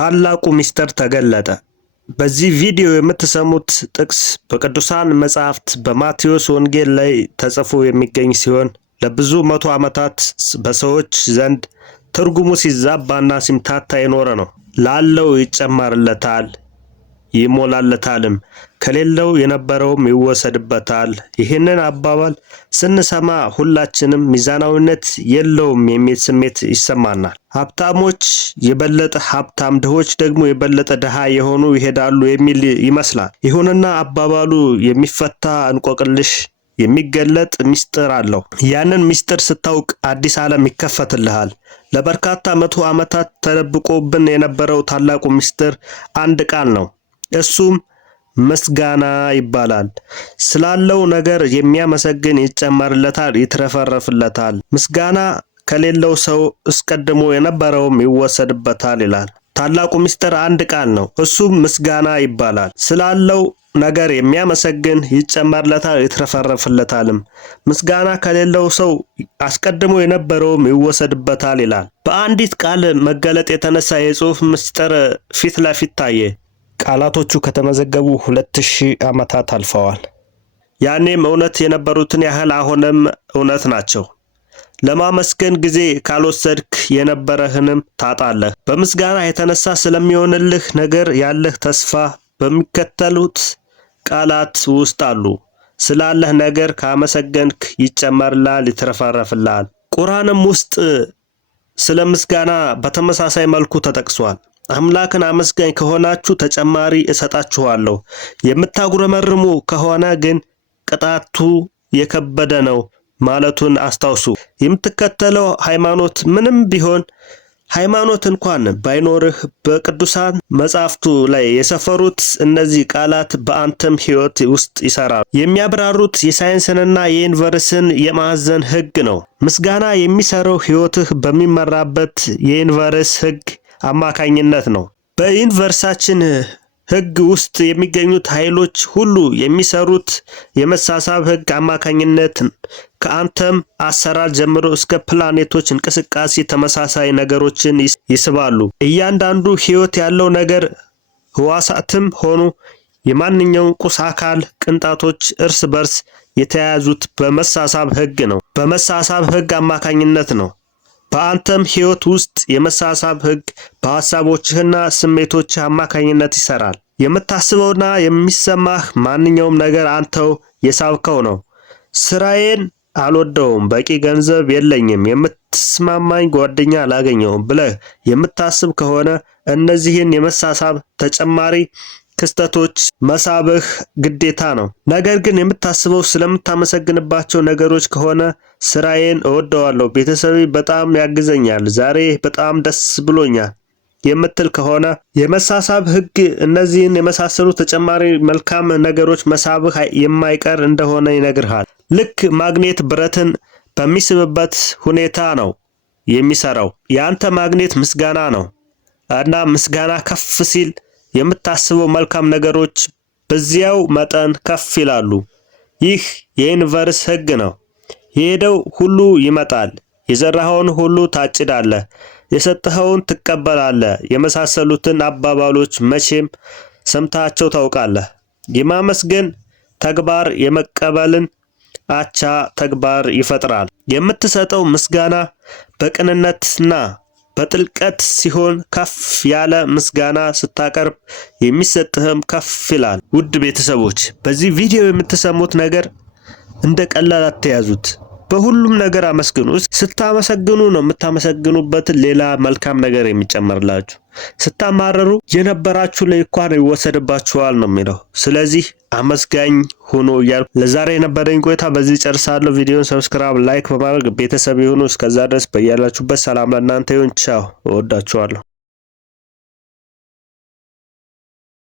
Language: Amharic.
ታላቁ ሚስጥር ተገለጠ። በዚህ ቪዲዮ የምትሰሙት ጥቅስ በቅዱሳን መጻሕፍት በማቴዎስ ወንጌል ላይ ተጽፎ የሚገኝ ሲሆን ለብዙ መቶ ዓመታት በሰዎች ዘንድ ትርጉሙ ሲዛባና ሲምታታ የኖረ ነው። ላለው ይጨመርለታል ይሞላለታልም፣ ከሌለው የነበረውም ይወሰድበታል። ይህንን አባባል ስንሰማ ሁላችንም ሚዛናዊነት የለውም የሚል ስሜት ይሰማናል። ሀብታሞች የበለጠ ሀብታም፣ ድሆች ደግሞ የበለጠ ድሃ የሆኑ ይሄዳሉ የሚል ይመስላል። ይሁንና አባባሉ የሚፈታ እንቆቅልሽ የሚገለጥ ሚስጥር አለው። ያንን ሚስጥር ስታውቅ አዲስ ዓለም ይከፈትልሃል። ለበርካታ መቶ ዓመታት ተደብቆብን የነበረው ታላቁ ሚስጥር አንድ ቃል ነው። እሱም ምስጋና ይባላል። ስላለው ነገር የሚያመሰግን ይጨመርለታል፣ ይትረፈረፍለታል። ምስጋና ከሌለው ሰው አስቀድሞ የነበረውም ይወሰድበታል ይላል። ታላቁ ሚስጥር አንድ ቃል ነው። እሱም ምስጋና ይባላል። ስላለው ነገር የሚያመሰግን ይጨመርለታል፣ ይትረፈረፍለታልም። ምስጋና ከሌለው ሰው አስቀድሞ የነበረውም ይወሰድበታል ይላል። በአንዲት ቃል መገለጥ የተነሳ የጽሑፍ ምስጢር ፊት ለፊት ታየ። ቃላቶቹ ከተመዘገቡ 2000 ዓመታት አልፈዋል። ያኔም እውነት የነበሩትን ያህል አሁንም እውነት ናቸው። ለማመስገን ጊዜ ካልወሰድክ የነበረህንም ታጣለህ። በምስጋና የተነሳ ስለሚሆንልህ ነገር ያለህ ተስፋ በሚከተሉት ቃላት ውስጥ አሉ። ስላለህ ነገር ካመሰገንክ ይጨመርልሃል፣ ይትረፈረፍልሃል። ቁርአንም ውስጥ ስለ ምስጋና በተመሳሳይ መልኩ ተጠቅሷል። አምላክን አመስጋኝ ከሆናችሁ ተጨማሪ እሰጣችኋለሁ፣ የምታጉረመርሙ ከሆነ ግን ቅጣቱ የከበደ ነው ማለቱን አስታውሱ። የምትከተለው ሃይማኖት ምንም ቢሆን ሃይማኖት እንኳን ባይኖርህ በቅዱሳን መጻሕፍቱ ላይ የሰፈሩት እነዚህ ቃላት በአንተም ሕይወት ውስጥ ይሰራሉ። የሚያብራሩት የሳይንስንና የዩኒቨርስን የማዕዘን ሕግ ነው። ምስጋና የሚሰራው ሕይወትህ በሚመራበት የዩኒቨርስ ሕግ አማካኝነት ነው። በዩኒቨርሳችን ሕግ ውስጥ የሚገኙት ኃይሎች ሁሉ የሚሰሩት የመሳሳብ ሕግ አማካኝነት ከአንተም አሰራር ጀምሮ እስከ ፕላኔቶች እንቅስቃሴ ተመሳሳይ ነገሮችን ይስባሉ። እያንዳንዱ ሕይወት ያለው ነገር ህዋሳትም ሆኑ የማንኛውም ቁስ አካል ቅንጣቶች እርስ በርስ የተያያዙት በመሳሳብ ሕግ ነው። በመሳሳብ ሕግ አማካኝነት ነው። በአንተም ሕይወት ውስጥ የመሳሳብ ሕግ በሐሳቦችህና ስሜቶችህ አማካኝነት ይሰራል። የምታስበውና የሚሰማህ ማንኛውም ነገር አንተው የሳብከው ነው። ስራዬን አልወደውም፣ በቂ ገንዘብ የለኝም፣ የምትስማማኝ ጓደኛ አላገኘውም ብለህ የምታስብ ከሆነ እነዚህን የመሳሳብ ተጨማሪ ክስተቶች መሳብህ ግዴታ ነው። ነገር ግን የምታስበው ስለምታመሰግንባቸው ነገሮች ከሆነ ስራዬን እወደዋለሁ፣ ቤተሰቤ በጣም ያግዘኛል፣ ዛሬ በጣም ደስ ብሎኛል የምትል ከሆነ የመሳሳብ ሕግ እነዚህን የመሳሰሉ ተጨማሪ መልካም ነገሮች መሳብህ የማይቀር እንደሆነ ይነግርሃል። ልክ ማግኔት ብረትን በሚስብበት ሁኔታ ነው የሚሰራው። የአንተ ማግኔት ምስጋና ነው እና ምስጋና ከፍ ሲል የምታስበው መልካም ነገሮች በዚያው መጠን ከፍ ይላሉ። ይህ የዩኒቨርስ ሕግ ነው። የሄደው ሁሉ ይመጣል። የዘራኸውን ሁሉ ታጭዳለህ፣ የሰጠኸውን ትቀበላለህ። የመሳሰሉትን አባባሎች መቼም ሰምታቸው ታውቃለህ። የማመስገን ተግባር የመቀበልን አቻ ተግባር ይፈጥራል። የምትሰጠው ምስጋና በቅንነትና በጥልቀት ሲሆን ከፍ ያለ ምስጋና ስታቀርብ የሚሰጥህም ከፍ ይላል። ውድ ቤተሰቦች በዚህ ቪዲዮ የምትሰሙት ነገር እንደ ቀላል አትያዙት። በሁሉም ነገር አመስግኑ። ስታመሰግኑ ነው የምታመሰግኑበትን ሌላ መልካም ነገር የሚጨመርላችሁ። ስታማረሩ የነበራችሁ ላይ እንኳን ይወሰድባችኋል ነው የሚለው። ስለዚህ አመስጋኝ ሁኑ እያልኩ ለዛሬ የነበረኝ ቆይታ በዚህ ጨርሳለሁ። ቪዲዮን ሰብስክራይብ፣ ላይክ በማድረግ ቤተሰብ ይሁኑ። እስከዛ ድረስ በያላችሁበት ሰላም ለእናንተ ይሁን። ቻው፣ እወዳችኋለሁ።